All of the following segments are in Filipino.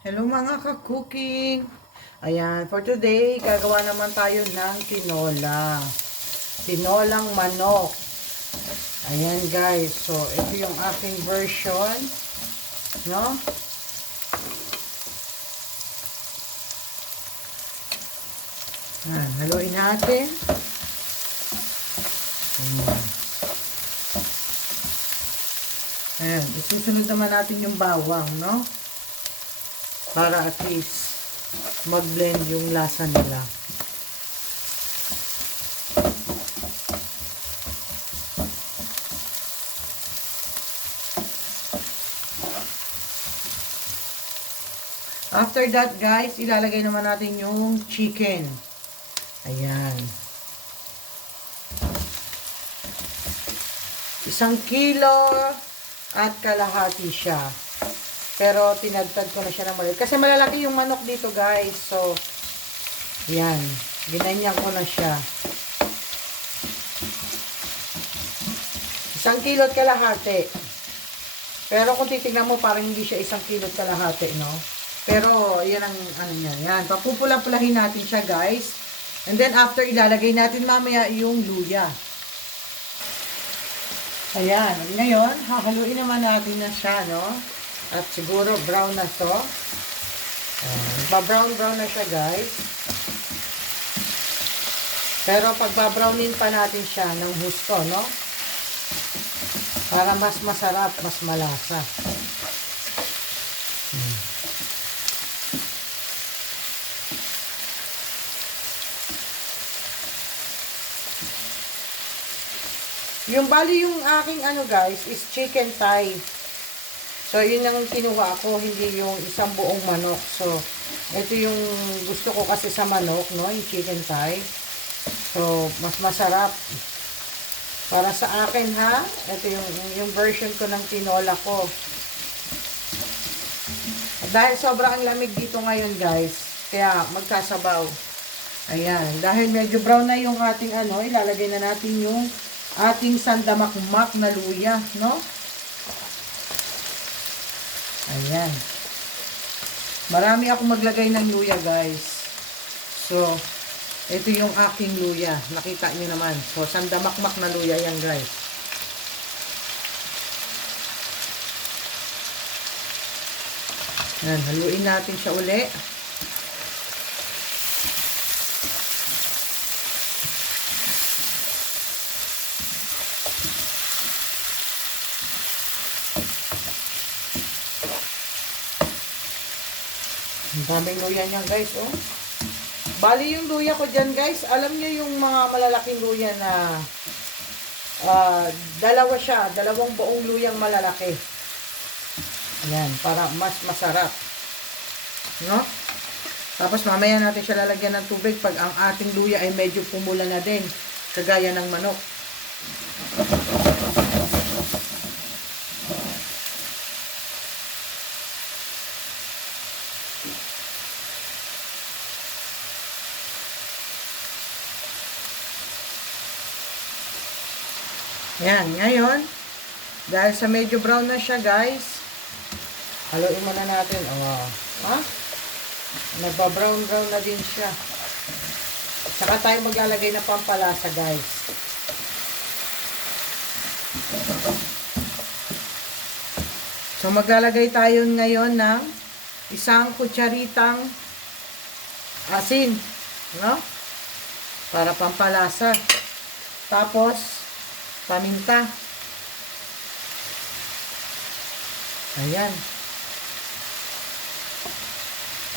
Hello mga ka-cooking! Ayan, for today, gagawa naman tayo ng tinola. Tinolang manok. Ayan guys, so ito yung aking version. No? Ayan, haluin natin. Ayan, isusunod naman natin yung bawang, no? Para at least mag-blend yung lasa nila. After that guys, ilalagay naman natin yung chicken. Ayan. 1 kilo at kalahati siya. Pero tinagtad ko na siya ng maliit. Kasi malalaki yung manok dito guys. So, yan. Ginanyan ko na siya. 1 kilo at kalahati. Pero kung titignan mo, parang hindi siya 1 kilo at kalahati, no? Pero, yan ang ano niya. Yan. Papupula-pulahin natin siya guys. And then, after, ilalagay natin mamaya yung luya. Ayan. Ngayon, hahaluin naman natin na siya, no? At siguro brown na to. Ba-brown na siya guys. Pero pagba-brownin pa natin siya ng husto, no? Para mas masarap, mas malasa. Yung bali yung aking ano guys is chicken thigh. So, yun ang kinuha ko, hindi yung isang buong manok. So, ito yung gusto ko kasi sa manok, no? Yung chicken thigh. So, mas masarap. Para sa akin, ha? Ito yung version ko ng tinola ko. Dahil sobrang lamig dito ngayon, guys. Kaya, magkasabaw. Ayan. Dahil medyo brown na yung ating ano, ilalagay na natin yung ating sandamakmak na luya, no? Ayan. Marami ako maglagay ng luya, guys. So, ito yung aking luya. Nakita nyo naman. So, sandamakmak na luya yan, guys. Ayan, haluin natin siya uli. Ang daming luya niya guys, oh. Bali yung luya ko dyan guys, alam niyo yung mga malalaking luya na dalawa siya, dalawang buong luyang malalaki. Ayan, para mas masarap. No? Tapos mamaya natin siya lalagyan ng tubig pag ang ating luya ay medyo pumula na din, kagaya ng manok. Yan, ngayon, dahil sa medyo brown na siya, guys, haluin muna natin. Oh, ha? Nagba-brown na din siya. Saka tayo maglalagay ng pampalasa, guys. So, maglalagay tayo ngayon ng 1 kutsaritang asin, no? Para pampalasa. Tapos, paminta. Ayan.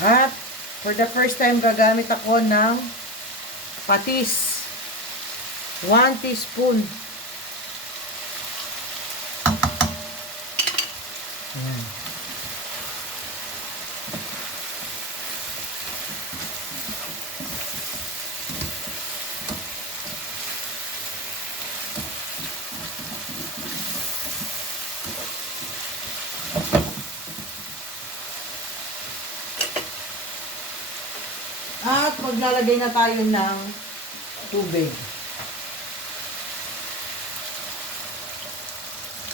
At for the first time gagamit ako ng patis. 1 teaspoon. Ayan. At maglalagay na tayo ng tubig.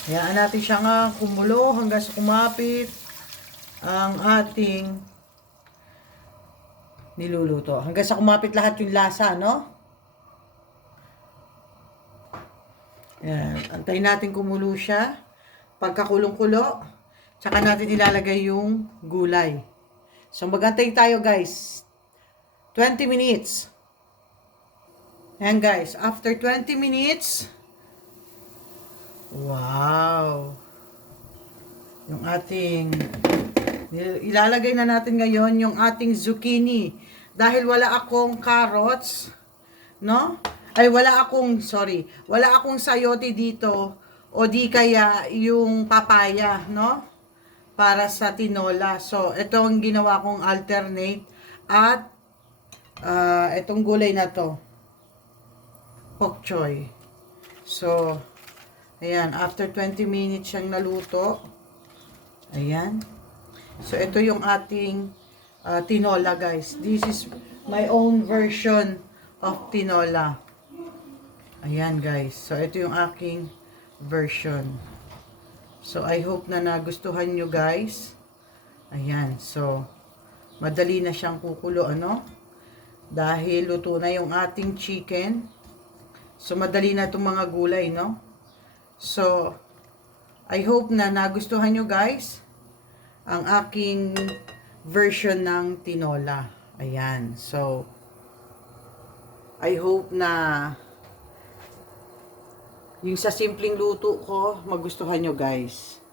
Hayaan natin siya nga kumulo hanggang sa kumapit ang ating niluluto. Hanggang sa kumapit lahat yung lasa, no? Yan. Antayin natin kumulo siya. Pagkakulong-kulo, tsaka natin ilalagay yung gulay. So, magantay tayo, guys. 20 minutes. Ayan, guys. After 20 minutes, wow! Yung ating, ilalagay na natin ngayon yung ating zucchini. Dahil wala akong carrots, no? Ay, wala akong sayote dito, o di kaya yung papaya, no? Para sa tinola. So, ito ang ginawa kong alternate. At, itong gulay na to, bok choy. So, ayan, after 20 minutes siyang naluto. Ayan. So, ito yung ating tinola, guys. This is my own version of tinola. Ayan, guys. So, ito yung aking version. So, I hope na nagustuhan nyo, guys. Ayan. So, madali na siyang kukulo, ano? Dahil luto na yung ating chicken. So, madali na itong mga gulay, no? So, I hope na nagustuhan nyo, guys, ang aking version ng tinola. Ayan. So, I hope na yung sa simpleng luto ko, magustuhan nyo, guys.